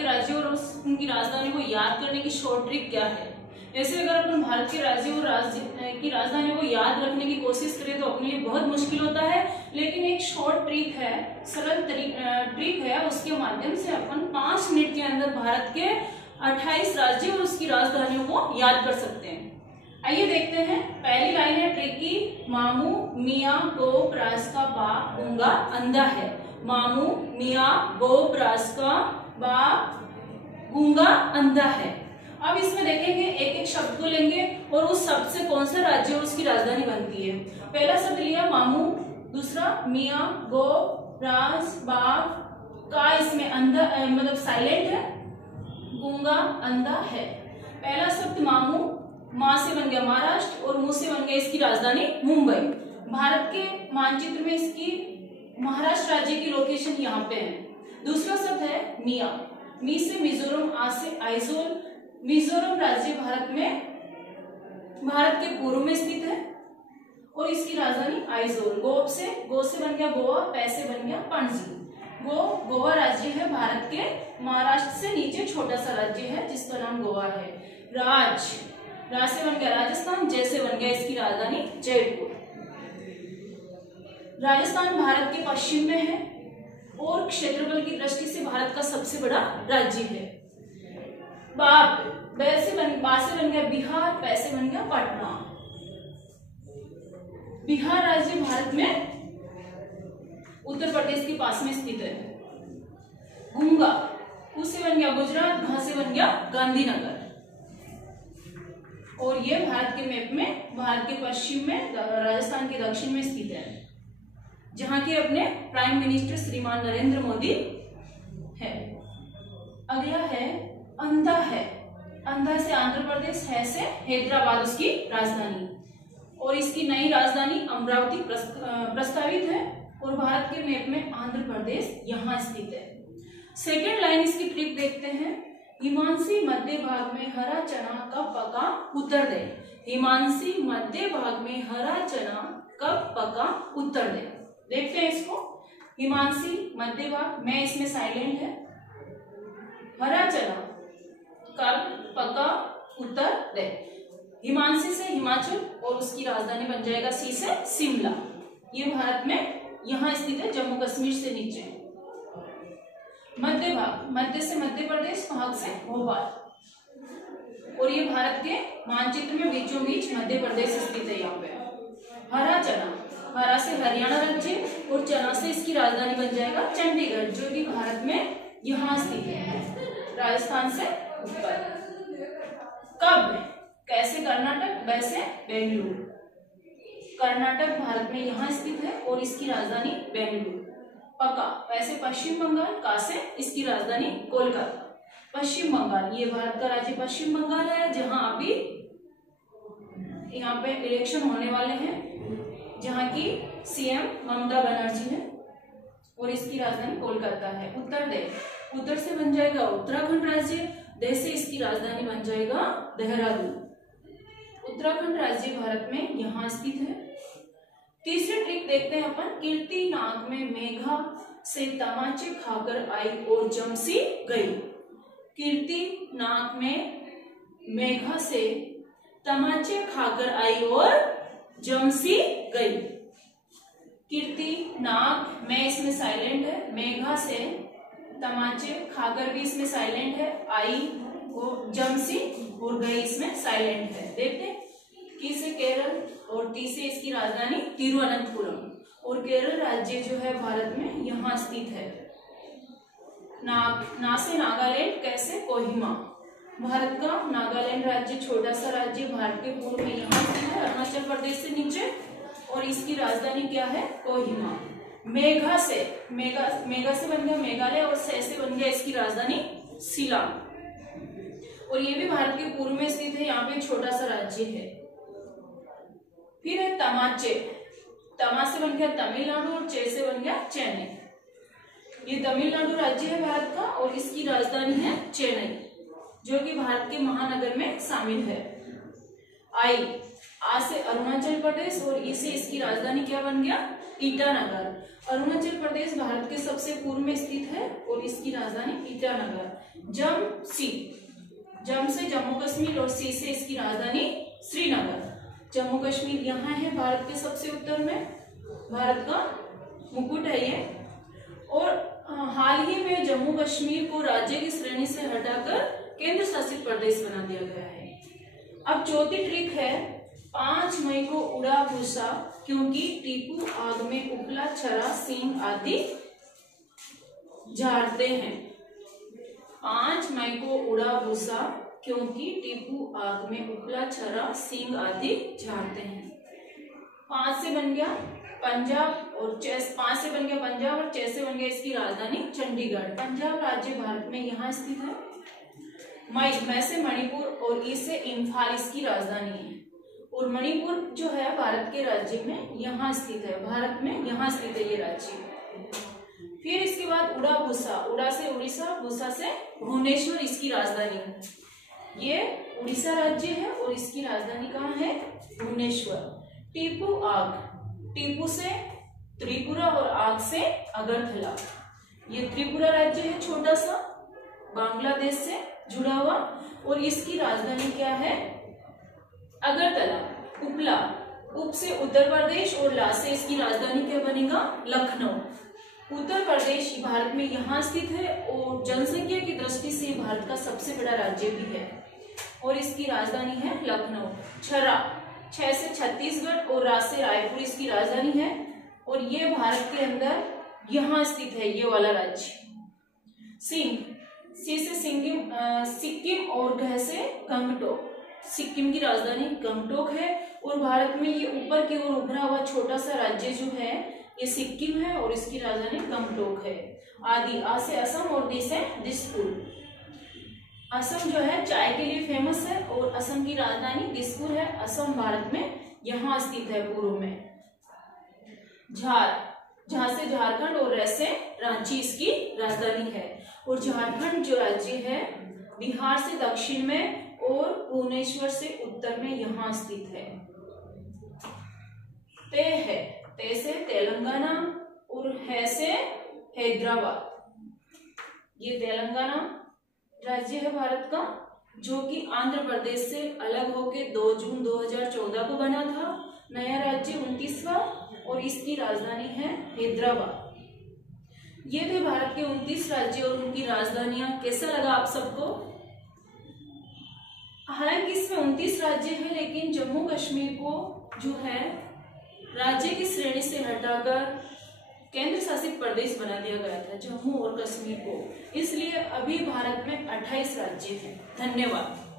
के राज्यों और उनकी राजधानी को याद करने की शॉर्ट ट्रिक क्या है। ऐसे अगर अपन भारत के राज्यों और की राजधानियों को याद रखने की कोशिश करें तो अपने लिए बहुत मुश्किल होता है, लेकिन एक शॉर्ट ट्रिक है, सरल ट्रिक है, उसके माध्यम से अपन 5 मिनट के अंदर भारत के 28 राज्यों और उसकी राजधानियों को याद कर सकते हैं। आइए देखते हैं। पहली लाइन है ट्रिक की, मामू मियाँ गोप राज का बा गूंगा अंधा है। मामू मियाँ गोप राज का बा गूंगा अंधा है। अब इसमें देखेंगे, एक एक शब्द को लेंगे और उस शब्द से कौन सा राज्य और उसकी राजधानी बनती है। पहला शब्द लिया मामू, दूसरा मियाँ गोप राज बा का, इसमें अंधा मतलब साइलेंट है, गूंगा अंधा है। पहला शब्द मामू, माँ से बन गया महाराष्ट्र और मुंह से बन गया इसकी राजधानी मुंबई। भारत के मानचित्र में इसकी महाराष्ट्र राज्य की लोकेशन यहाँ पे है। दूसरा शब्द है मियाँ, मी से मिजोरम, आ से आइजोल। मिजोरम राज्य भारत के पूर्व में स्थित है और इसकी राजधानी आइजोल। गोप से, गो से बन गया गोवा, पै से बन गया पणजी। गोवा राज्य है भारत के महाराष्ट्र से नीचे छोटा सा राज्य है जिसका नाम गोवा है। राज से बन गया राजस्थान, जय से बन गया इसकी राजधानी जयपुर। राजस्थान भारत के पश्चिम में है और क्षेत्रफल की दृष्टि से भारत का सबसे बड़ा राज्य है। बाप, बा से बन गया बिहार, पै से बन गया पटना। बिहार राज्य भारत में उत्तर प्रदेश के पास में स्थित है। गूंगा, उ से बन गया गुजरात, घा से बन गया गांधीनगर। और ये भारत के मैप में भारत के पश्चिम में, राजस्थान के दक्षिण में स्थित है, जहां के अपने प्राइम मिनिस्टर श्रीमान नरेंद्र मोदी है। अगला है अंधा है। अंधा से आंध्र प्रदेश, है से हैदराबाद उसकी राजधानी और इसकी नई राजधानी अमरावती प्रस्तावित है और भारत के मैप में आंध्र प्रदेश यहां स्थित है। सेकेंड लाइन इसकी ट्रिक देखते हैं। हिमांशी मध्य भाग में हरा चना कब पका उत्तर दे। हिमांशी मध्य भाग में हरा चना कब पका उत्तर दे। देखते हैं इसको। हिमांशी मध्य भाग में, इसमें साइलेंट है। हरा चना कब पका उत्तर दे। हिमांशी से हिमाचल और उसकी राजधानी बन जाएगा सी से शिमला। ये भारत में यहां स्थित है, जम्मू कश्मीर से नीचे। मध्य भाग, मध्य से मध्य प्रदेश, भाग से भोपाल और ये भारत के मानचित्र में बीचों बीच मध्य प्रदेश स्थित है। यहाँ पे हरा चना, हरा से हरियाणा राज्य और चना से इसकी राजधानी बन जाएगा चंडीगढ़, जो कि भारत में यहाँ स्थित है, राजस्थान से ऊपर। कब, कैसे कर्नाटक, वैसे बेंगलुरु। कर्नाटक भारत में यहाँ स्थित है और इसकी राजधानी बेंगलुरु। पका, वैसे पश्चिम बंगाल, का से इसकी राजधानी कोलकाता। पश्चिम बंगाल, ये भारत का राज्य पश्चिम बंगाल है, जहां अभी यहाँ पे इलेक्शन होने वाले हैं, जहां की सीएम ममता बनर्जी है और इसकी राजधानी कोलकाता है। उत्तर दे, उत्तर से बन जाएगा उत्तराखंड राज्य, दे से इसकी राजधानी बन जाएगा देहरादून। उत्तराखंड राज्य भारत में यहाँ स्थित है। तीसरी ट्रिक देखते हैं अपन। कीर्ति नाक में मेघा से तमाचे खाकर आई और जमसी गई। कीर्ति नाक में मेघा से तमाचे खाकर आई और जमसी गई। कीर्ति नाक में, इसमें साइलेंट है। मेघा से तमाचे खाकर भी इसमें साइलेंट है। आई और जमसी और गई इसमें साइलेंट है। देखते हैं। की से केरल और टी से इसकी राजधानी तिरुवनंतपुरम और केरल राज्य जो है भारत में यहाँ स्थित है। ना से नागालैंड, कैसे कोहिमा। भारत का नागालैंड राज्य छोटा सा राज्य भारत के पूर्व में यहाँ स्थित है, अरुणाचल प्रदेश से नीचे और इसकी राजधानी क्या है, कोहिमा। मेघा से बन गया मेघालय और से बन गया इसकी राजधानी शिलांग और ये भी भारत के पूर्व में स्थित है, यहाँ पे छोटा सा राज्य है। फिर है तमाचे, तमा से बन गया तमिलनाडु और चे से बन गया चेन्नई। ये तमिलनाडु राज्य है भारत का और इसकी राजधानी है चेन्नई, जो कि भारत के महानगर में शामिल है। आई, आ से अरुणाचल प्रदेश और ई से इसकी राजधानी क्या बन गया, ईटानगर। अरुणाचल प्रदेश भारत के सबसे पूर्व में स्थित है और इसकी राजधानी ईटानगर। जम से जम्मू कश्मीर और सी से इसकी राजधानी श्रीनगर। जम्मू कश्मीर यहाँ है भारत के सबसे उत्तर में, भारत का मुकुट है ये। और हाल ही में जम्मू कश्मीर को राज्य की श्रेणी से हटाकर केंद्र शासित प्रदेश बना दिया गया है। अब चौथी ट्रिक है, 5 मई को उड़ा भूसा क्योंकि टीपू आग में उपला छरा सींग आदि झाड़ते हैं। 5 मई को उड़ा भूसा क्योंकि टीपू आग में उपला छरा सींग आदि झाड़ते हैं। 5 से बन गया पंजाब और 5 से बन गया पंजाब और 6 से बन गया इसकी राजधानी चंडीगढ़। पंजाब राज्य भारत में यहाँ स्थित है। मई से मणिपुर और ई से इम्फाल इसकी राजधानी है। और मणिपुर जो है भारत के राज्य में यहाँ स्थित है, भारत में यहाँ स्थित है ये राज्य। फिर इसके बाद उड़ा भूसा, उड़ा से उड़ीसा, भूसा से भुवनेश्वर इसकी राजधानी है। ये उड़ीसा राज्य है और इसकी राजधानी कहाँ है, भुवनेश्वर। टीपू आग, टीपू से त्रिपुरा और आग से अगरतला। ये त्रिपुरा राज्य है छोटा सा, बांग्लादेश से जुड़ा हुआ और इसकी राजधानी क्या है, अगरतला। उपला, उप से उत्तर प्रदेश और ला से इसकी राजधानी क्या बनेगा, लखनऊ। उत्तर प्रदेश भारत में यहाँ स्थित है और जनसंख्या की दृष्टि से भारत का सबसे बड़ा राज्य भी है और इसकी राजधानी है लखनऊ। छरा, 6 से छत्तीसगढ़ और रा से रायपुर इसकी राजधानी है और ये भारत के अंदर यहाँ स्थित है ये वाला राज्य। सिंह, सी से सिक्किम और घ से गंगटोक, सिक्किम की राजधानी गंगटोक है और भारत में ये ऊपर की ओर उभरा हुआ छोटा सा राज्य जो है ये सिक्किम है और इसकी राजधानी गंगटोक है। आदि, आ से असम और दी से दिसपुर। असम जो है चाय के लिए फेमस है और असम की राजधानी दिसपुर है। असम भारत में यहाँ स्थित है पूर्व में। झार, जहां से झारखंड और रे से रांची इसकी राजधानी है और झारखंड जो राज्य है बिहार से दक्षिण में और भुवनेश्वर से उत्तर में यहाँ स्थित है। ते है, ते से तेलंगाना और है से हैदराबाद। ये तेलंगाना राज्य है भारत का जो कि आंध्र प्रदेश से अलग होके 2 जून 2014 को बना था। नया राज्य 29वां और इसकी राजधानी है हैदराबाद। ये थे भारत के 29 राज्य और उनकी राजधानियां। कैसा लगा आप सबको? हालांकि इसमें 29 राज्य है लेकिन जम्मू कश्मीर को जो है राज्य की श्रेणी से हटाकर केंद्र शासित प्रदेश बना दिया गया था जम्मू और कश्मीर को, इसलिए अभी भारत में 28 राज्य हैं। धन्यवाद।